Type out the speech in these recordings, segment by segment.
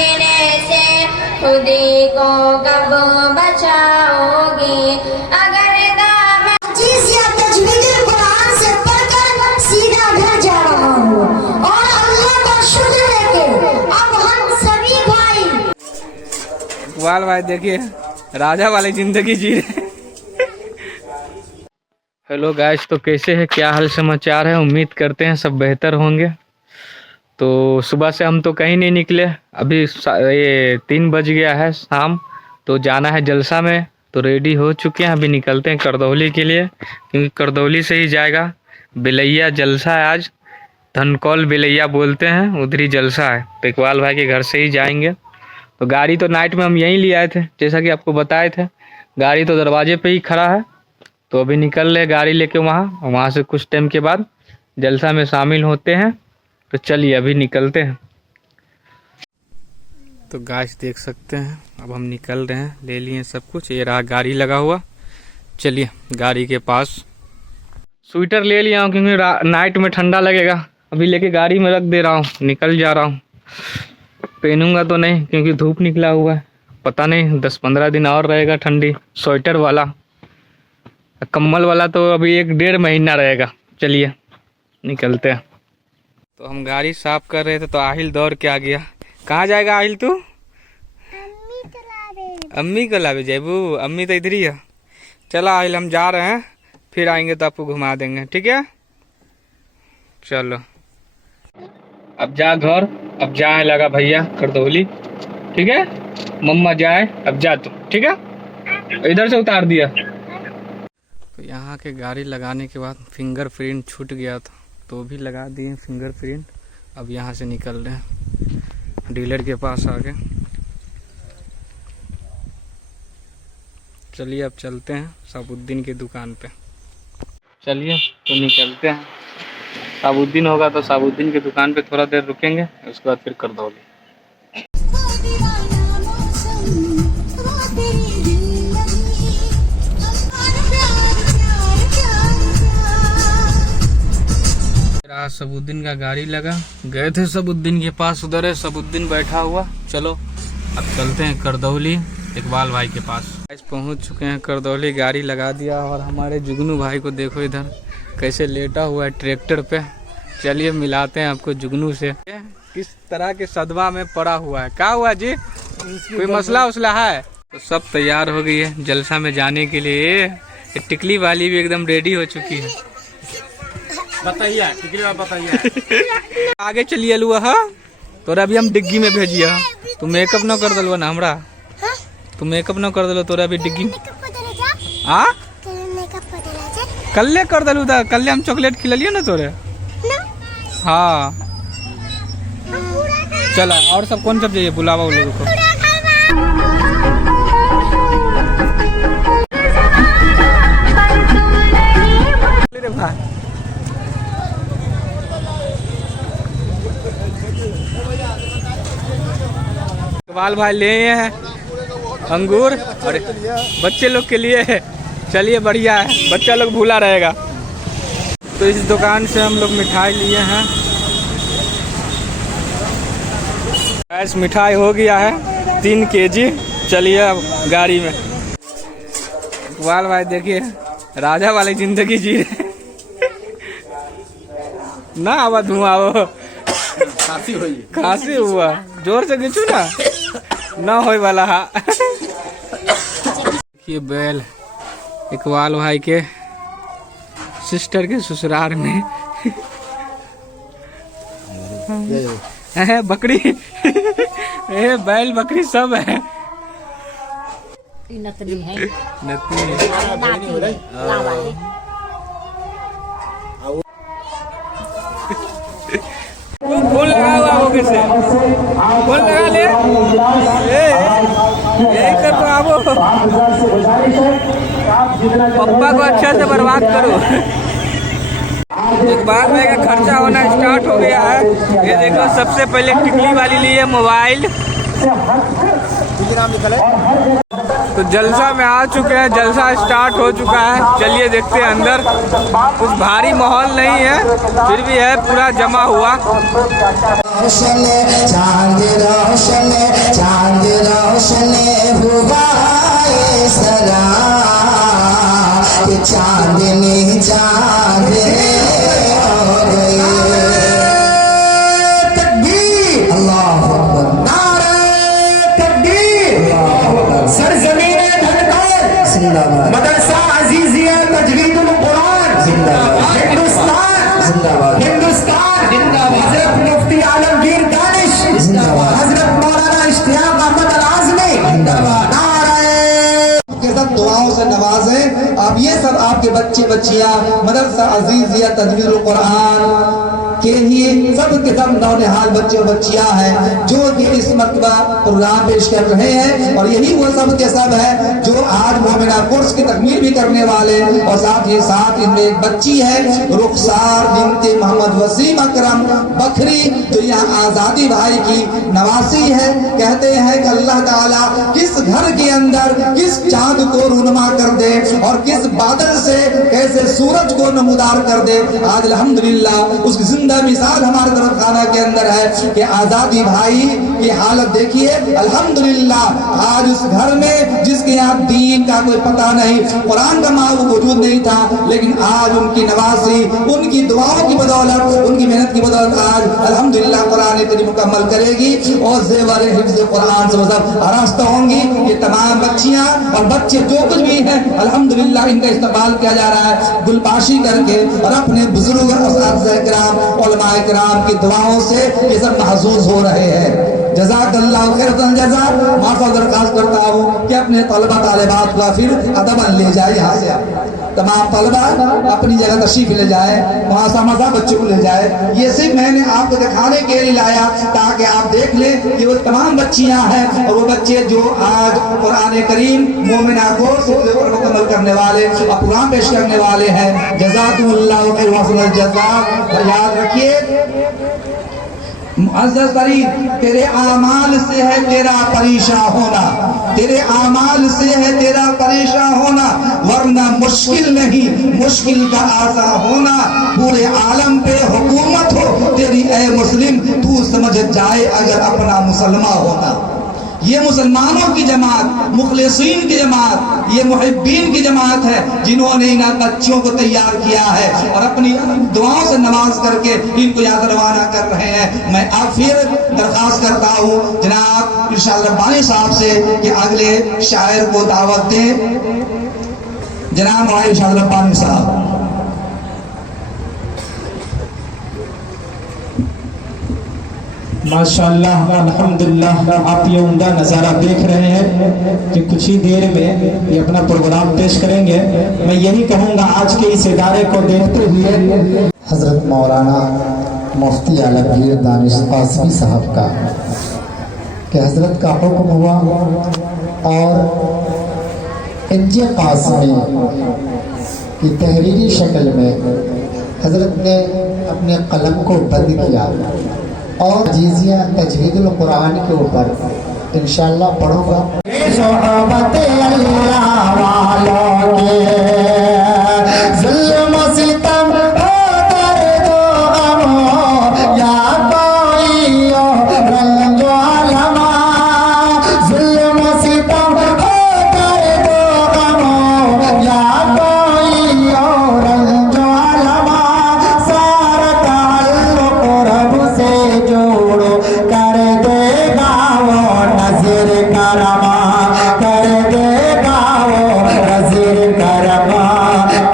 खतरे से खुद को कब बचाओगे अगर चीज या तजवीजुल कुरान से पढ़कर सीधा घर जा रहा हूँ और अल्लाह का शुक्र है कि अब हम सभी भाई इकबाल भाई देखिए राजा वाली जिंदगी जी रहे। हेलो गाइस, तो कैसे है, क्या हाल समाचार है। उम्मीद करते हैं सब बेहतर होंगे। तो सुबह से हम तो कहीं नहीं निकले, अभी ये 3 बज गया है शाम, तो जाना है जलसा में। तो रेडी हो चुके हैं, अभी निकलते हैं करदौली के लिए, क्योंकि करदौली से ही जाएगा बिलैया। जलसा है आज, धनकौल बिलैया बोलते हैं, उधर ही जलसा है। तो इकबाल भाई के घर से ही जाएंगे। तो गाड़ी तो नाइट में हम यहीं ले आए थे, जैसा कि आपको बताए थे। गाड़ी तो दरवाजे पे ही खड़ा है। तो अभी निकल रहे गाड़ी लेके वहाँ से कुछ टाइम के बाद जलसा में शामिल होते हैं। तो चलिए अभी निकलते हैं। तो गाइस देख सकते हैं, अब हम निकल रहे हैं, ले लिए सब कुछ। ये रहा गाड़ी लगा हुआ। चलिए गाड़ी के पास। स्वेटर ले लिया हूँ क्योंकि नाइट में ठंडा लगेगा। अभी लेके गाड़ी में रख दे रहा हूँ, निकल जा रहा हूँ। पहनूंगा तो नहीं क्योंकि धूप निकला हुआ है, पता नहीं 10-15 दिन और रहेगा ठंडी। स्वेटर वाला, कम्बल वाला तो अभी 1-1.5 महीना रहेगा। चलिए निकलते हैं। तो हम गाड़ी साफ कर रहे थे तो आहिल दौड़ के आ गया। कहाँ जाएगा आहिल तू? अम्मी को लावे जेबू, अम्मी तो इधर ही है। चला आहिल, हम जा रहे हैं, फिर आएंगे तो आपको घुमा देंगे, ठीक है। चलो अब जा घर, अब जाए लगा भैया करदौली, ठीक है। मम्मा जाए, अब जा तू, ठीक है। इधर से उतार दिया। तो यहाँ के गाड़ी लगाने के बाद फिंगरप्रिंट छूट गया था, तो भी लगा दिए फिंगरप्रिंट। अब यहाँ से निकल रहे हैं डीलर के पास आगे। चलिए अब चलते हैं साबुद्दीन की दुकान पे। चलिए तो निकलते हैं। साबुद्दीन होगा तो साबुद्दीन की दुकान पे थोड़ा देर रुकेंगे, उसके बाद फिर करदौली। सबुद्दीन का गाड़ी लगा, गए थे सबुद्दीन के पास, उधर है सबुद्दीन बैठा हुआ। चलो अब चलते हैं करदौली इकबाल भाई के पास। पहुंच चुके हैं करदौली, गाड़ी लगा दिया। और हमारे जुगनू भाई को देखो इधर कैसे लेटा हुआ है ट्रैक्टर पे। चलिए मिलाते हैं आपको जुगनू से, किस तरह के सदमा में पड़ा हुआ है। क्या हुआ जी, कोई मसला उसला है? तो सब तैयार हो गई है जलसा में जाने के लिए। टिकली वाली भी एकदम रेडी हो चुकी है। बताइए टिकली वाला बताइए। आगे चलिए लुआ, हाँ तो अभी हम डिग्गी में भेजिए। तू मेकअप न कर दलो ना हमरा, तू मेकअप न कर दलो तोरा अभी डिग्गी में। हाँ कल्ले कर दलू था, कल्ले हम चॉकलेट खिलिए ना तोरे। हाँ चला, और सब कौन सब चाहिए बुलावा वो लोगों को। इकबाल भाई ले हैं अंगूर और बच्चे लोग के लिए है। चलिए बढ़िया है, बच्चा लोग भूला रहेगा। तो इस दुकान से हम लोग मिठाई लिए हैं। गैस मिठाई हो गया है 3 kg। चलिए अब गाड़ी में। इकबाल भाई देखिए राजा वाली जिंदगी जी रहे। ना आवा धुआं, वो खांसी हुआ, जोर से खींचू ना होए वाला। हाँ ये बैल इकबाल भाई के सिस्टर के ससुराल में है बकरी। बैल बकरी सब है। नतनी है, फोन लगा हुआ हो कैसे, फोन लगा ले। यही कर तो आवो, पप्पा को अच्छा से बर्बाद करो। इकबाल भाई का खर्चा होना स्टार्ट हो गया है। ये देखो सबसे पहले टिकली वाली ली है मोबाइल। तो जलसा में आ चुके हैं, जलसा स्टार्ट हो चुका है। चलिए देखते हैं अंदर। कुछ भारी माहौल नहीं है, फिर भी है पूरा जमा हुआ। जिंदाबाद। हिंदुस्तान जिंदाबाद। हजरत मुफ्ती आलमगीर दानिश जिंदाबाद। हजरत मौलाना इश्तियाक अहमद अल आज़मी जिंदाबाद। के सब दुआओं से नवाजें। आप ये सब आपके बच्चे बच्चियां मदरसा अजीजिया तजवीजुल कुरान के ही सब के सब नौनिहाल बच्चे और बच्चियां हैं जो कि इस मरतबा प्रोग्राम पेश कर रहे हैं, और यही वो सब के सब है जो आज मोमिना कोर्स की तकमील भी करने वाले, और साथ ही साथ इनमें एक बच्ची है रुखसार बिनते मोहम्मद वसीम अकरम बखरी, जो यहाँ आज़ादी भाई की नवासी है। कहते हैं कि अल्लाह ताला किस घर के अंदर किस चांद को रूनुमा कर दे और किस बादल से कैसे सूरज को नमूदार कर दे। आज अल्हम्दुलिल्लाह उसकी जिंदा मिसाल हमारे तरफ खाना के अंदर है कि आज़ादी भाई की हालत देखिए। अल्हम्दुलिल्लाह आज उस घर में जिसके यहाँ दीन का कोई पता नहीं, कुरान का माँ वजूद नहीं था, लेकिन आज उनकी नवासी, उनकी दुआओं की बदौलत, उनकी मेहनत की बदौलत आज अल्हम्दुलिल्लाह कुरान करीम मुकम्मल करेगी और ज़ेवर हिफ्ज़ कुरान से वो सब आरास्ता होंगी। ये तमाम बच्चियाँ और बच्चे जो कुछ भी हैं अल्हम्दुलिल्लाह इनका इस्तेमाल किया जा रहा है गुलबाशी करके, और अपने बुजुर्ग कराम उलमाए किराम की दुआओं से ये सब महसूस हो रहे हैं। जज़ाकल्लाहु खैरन जज़ा। माफ़ दरखास्त करता हूँ कि अपने तलबा तालिबात को फिर अदबन ले जाए, यहाँ से तमाम तलबा अपनी जगह तशरीफ ले जाए, वहाँ समझा बच्चों को ले जाए। ये सिर्फ मैंने आपको दिखाने के लिए लाया ताकि आप देख लें कि वो तमाम बच्चियाँ हैं और वो बच्चे जो आज कुरान करीम मोमिना को मुकम्मल करने वाले और कुरान पेश करने वाले हैं। जज़ाकुमुल्लाहु खैरन जज़ा। याद रखिए मुअज़्ज़ज़ करीम, तेरे आमाल से है तेरा परेशान होना, तेरे आमाल से है तेरा परेशान होना, वरना मुश्किल नहीं मुश्किल का आसा होना। पूरे आलम पे हुकूमत हो तेरी ए मुस्लिम, तू समझ जाए अगर अपना मुसलमान होना। ये मुसलमानों की जमात, मुखलिसीन की जमात, ये मुहिब्बीन की जमात है जिन्होंने इन बच्चों को तैयार किया है और अपनी दुआओं से नवाज करके इनको याद रवाना कर रहे हैं। मैं अब फिर दरख्वास्त करता हूँ जनाब इरशाद रब्बानी साहब से कि अगले शायर को दावत दें। जनाब इरशाद रब्बानी साहब। माशाअल्लाह अल्हम्दुलिल्लाह, आप ये उम्दा नज़ारा देख रहे हैं कि कुछ ही देर में ये अपना प्रोग्राम पेश करेंगे। मैं यही कहूँगा आज के इस इदारे को देखते हुए हज़रत मौलाना मुफ्ती आलमगीर दानिश कासमी साहब का कि हज़रत का हुक्म हुआ और इंजे कासमी की तहरीरी शक्ल में हज़रत ने अपने कलम को बंद किया और जीजिया तजवीदुल कुरान के ऊपर इंशाअल्लाह पढ़ूंगा। सोहबत अल्लाह वालों के ज़ुल्म सितम हो दर्द गम हो या कोई रंज अलमा, ज़ुल्म सितम हो दर्द गम हो या कोई रंज अलमा, सारा ताल्लुक़ रब से जोड़ो कर देगा वो नज़र करमा, कर देगा वो नज़र करमा।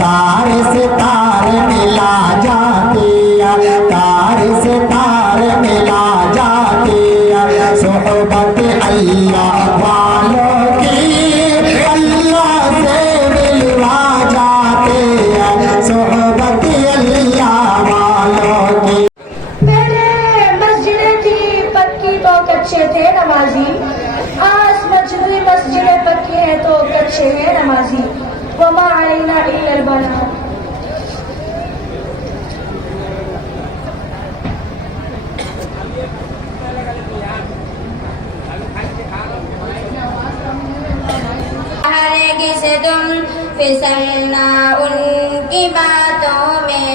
तार से तार मिला जाती है, तार से तार मिला जाती है, सोहबत अल्लाह वालों की अल्लाह से मिलवा जाते हैं, सोहबत अल्लाह वालों की। पहले मस्जिदें थी पक्की तो कच्चे थे नमाजी, आज मजबूरी मस्जिदें पक्की हैं तो कच्चे हैं नमाजी। वमा अलैना इल्लल बलाग। हरगिज़ तुम फिसलना उनकी बातों में,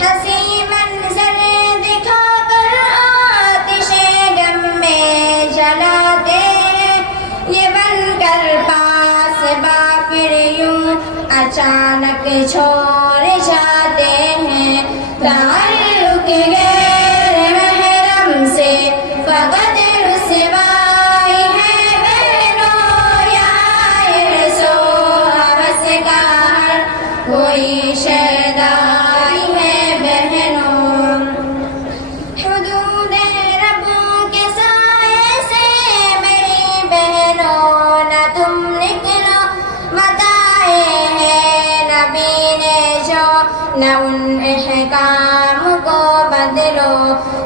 हंसी मंजर दिखाकर आतिशे गम में जलाते हैं। ये बनकर पास बाफिर यूं अचानक छोड़ जाते हैं। ताल्लुक गैर महरम से फ़क़त रुसवाई है बहनों, या सो हवस का हर कोई शैदाई है बहनों। न उन अहकाम को बदलो,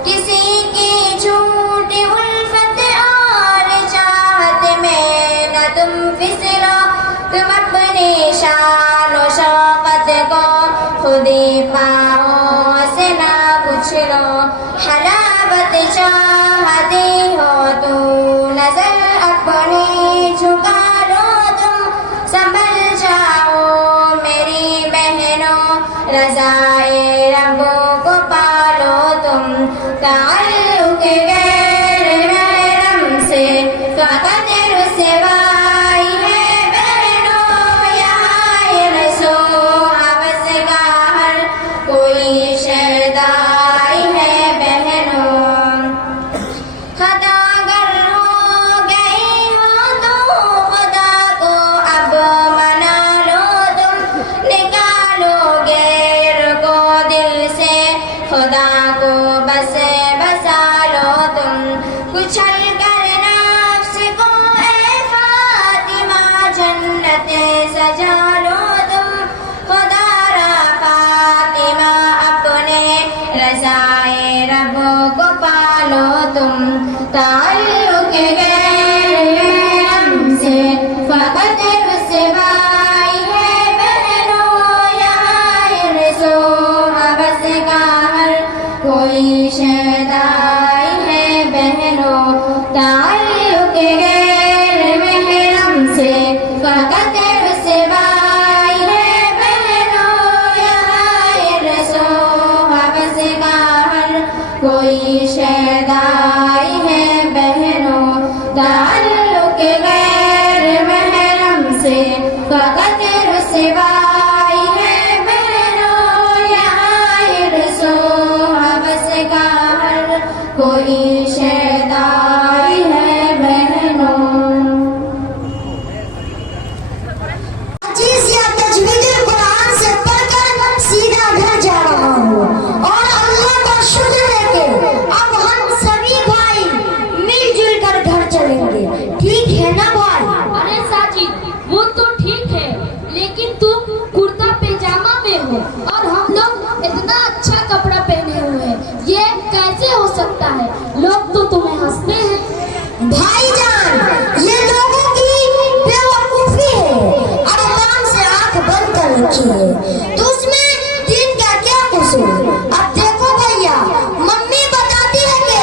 किसी की झूठी उल्फत और चाहत में न तुम फिसलो। तुम अपनी शान और शौकत को खुदी पाओ से ना पूछ लो, हलावत चाहती हो तू नजर अपनी झुका लो। तुम संभल जाओ मेरी बहनों, रज़ाए रब्बो को पालो तुम। ताल्लुक़ गैर महरम से फ़क़त रुसवाई है बहनों, यहाँ रसो हवस का हर कोई शर्दाई है बहनों। खतागर हो गई हो तो खुदा को अब मना लो तुम, निकालो गैर को दिल से खुदा को बस बसा लो तुम। कुचल कर नफ्स को ए फातिमा जन्नत सजा लो तुम, खुदा रा फातिमा अपने रज़ाए रब को पालो तुम। ताल्लुक़ गैर महरम से फ़क़त रुसवाई है बहनों, यहाँ रसो हवस का हर कोई शर्दाई है बहनों। ताल्लुक़ गैर महरम से फ़क़त रुसवाई है बहनों, यहाँ रसो हवस का हर कोई शर्दाई है बहनों। ताल्लुक़ गैर महरम से फ़क़त रुसवाई है बहनों, यहाँ रसो हवस का हर कोई शर्दाई है बहनों। अजीज या तजवीजुल कुरान से पढ़कर सीधा घर जा रहा हूँ, और अल्लाह का शुक्र है कि अब हम सभी भाई मिलजुल कर घर चलेंगे। ठीक है ना भाई? अरे साजिद, वो तो ठीक है, लेकिन तुम कुर्ता पैजामा में हो और हम लोग इतना अच्छा कपड़ा पहने हुए हैं, ये कैसे हो सकता है? लोग तो तुम्हें हंसते हैं। भाईजान, ये लोगों की बेवकूफी है। अब आराम से आंख बंद कर रखिए, तो उसमें दीन का क्या कसूर? अब देखो भैया, मम्मी बताती है कि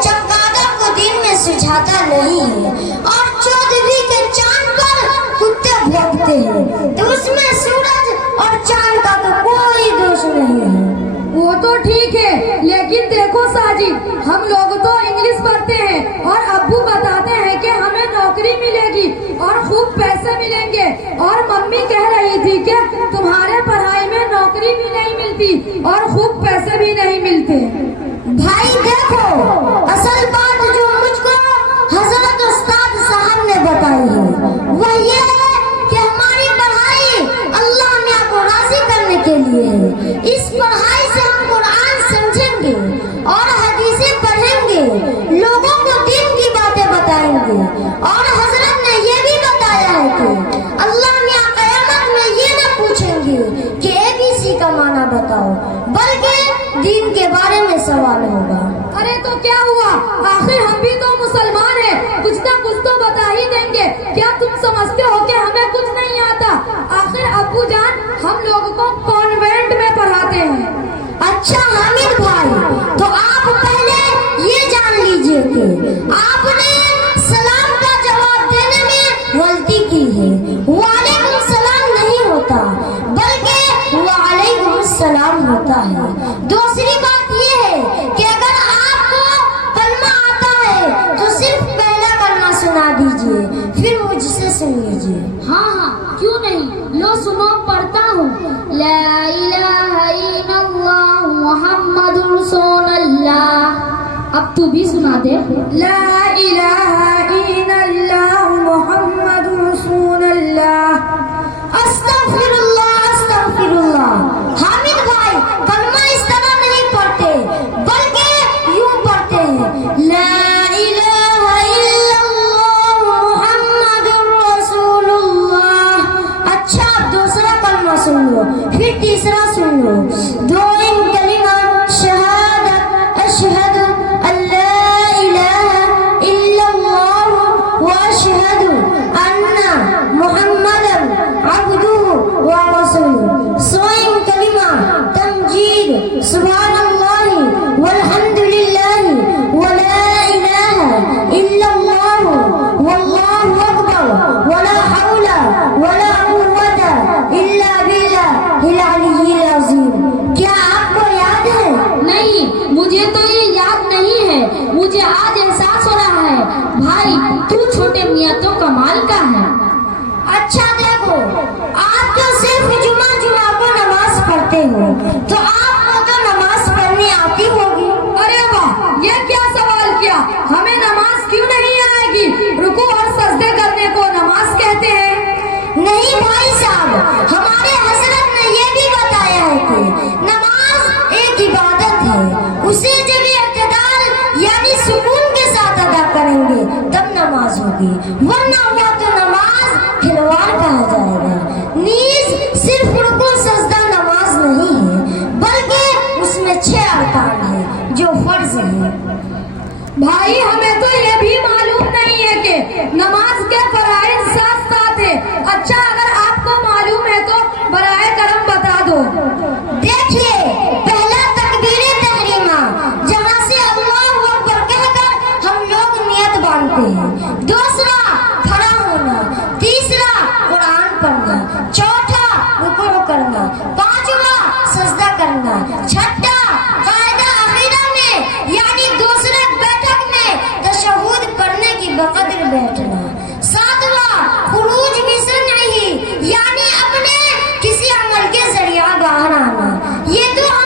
चमगादड़ को दिन में सुझाता नहीं है, और 14वीं के चांद पर कुत्ते भौंकते हैं, तो उसमें सूरज और चांद का तो कोई दोष नहीं है। वो तो ठीक है, लेकिन देखो साजिद, हम लोग तो इंग्लिश पढ़ते हैं और अब्बू बताते हैं कि हमें नौकरी मिलेगी और खूब पैसे मिलेंगे, और मम्मी कह रही थी कि तुम्हारे पढ़ाई में नौकरी भी नहीं मिलती और खूब पैसे भी नहीं मिलते। भाई देखो, असल बात जो मुझको हजरत उस्ताद साहब ने बताई है वह ये है कि हमारी पढ़ाई अल्लाह मियां को राजी करने के लिए है। इस पढ़ाई से हम कुरान समझेंगे और हदीसें पढ़ेंगे, लोगों को दीन की बातें बताएंगे, और हजरत ने ये भी बताया है कि अल्लाह मियां क़यामत में ये न पूछेंगे कि ABC का माना बताओ, बल्कि दीन के बारे में सवाल होगा। अरे तो क्या हुआ, आखिर हम भी तो मुसलमान हैं, कुछ ना कुछ तो बता ही देंगे। क्या तुम समझते हो कि हमें कुछ नहीं आता? आखिर अब्बू जान हम लोगों को कॉन्वेंट में पढ़ाते हैं। अच्छा हामिद भाई, तो आप पहले ये जान लीजिए कि आपने सलाम का जवाब देने में गलती की है। वालेकुम सलाम नहीं होता, बल्कि वालेकुम सलाम होता है। दूसरी बात ये है कि अगर आपको कलमा आता है तो सिर्फ पहला कलमा सुना दीजिए, फिर मुझसे सुन लीजिए। हाँ हाँ, क्यों नहीं, लो सुनो, पढ़ता हूँ। ला इलाहा इल्लल्लाह मुहम्मदुर रसूलुल्लाह। अब तू भी सुना दे। ला इलाहा इल्लल्लाह मुहम्मदुर रसूलुल्लाह। अस्तगफिरुल्लाह, अस्तगफिरुल्लाह। हामिद भाई, कलमा इस तरह नहीं पढ़ते, बल्कि यूं पढ़ते हैं, ला इलाहा इल्लल्लाह मुहम्मदुर रसूलुल्लाह। अच्छा, अब दूसरा कलमा सुन लो, फिर तीसरा सुन लो। होगी, वरना हुआ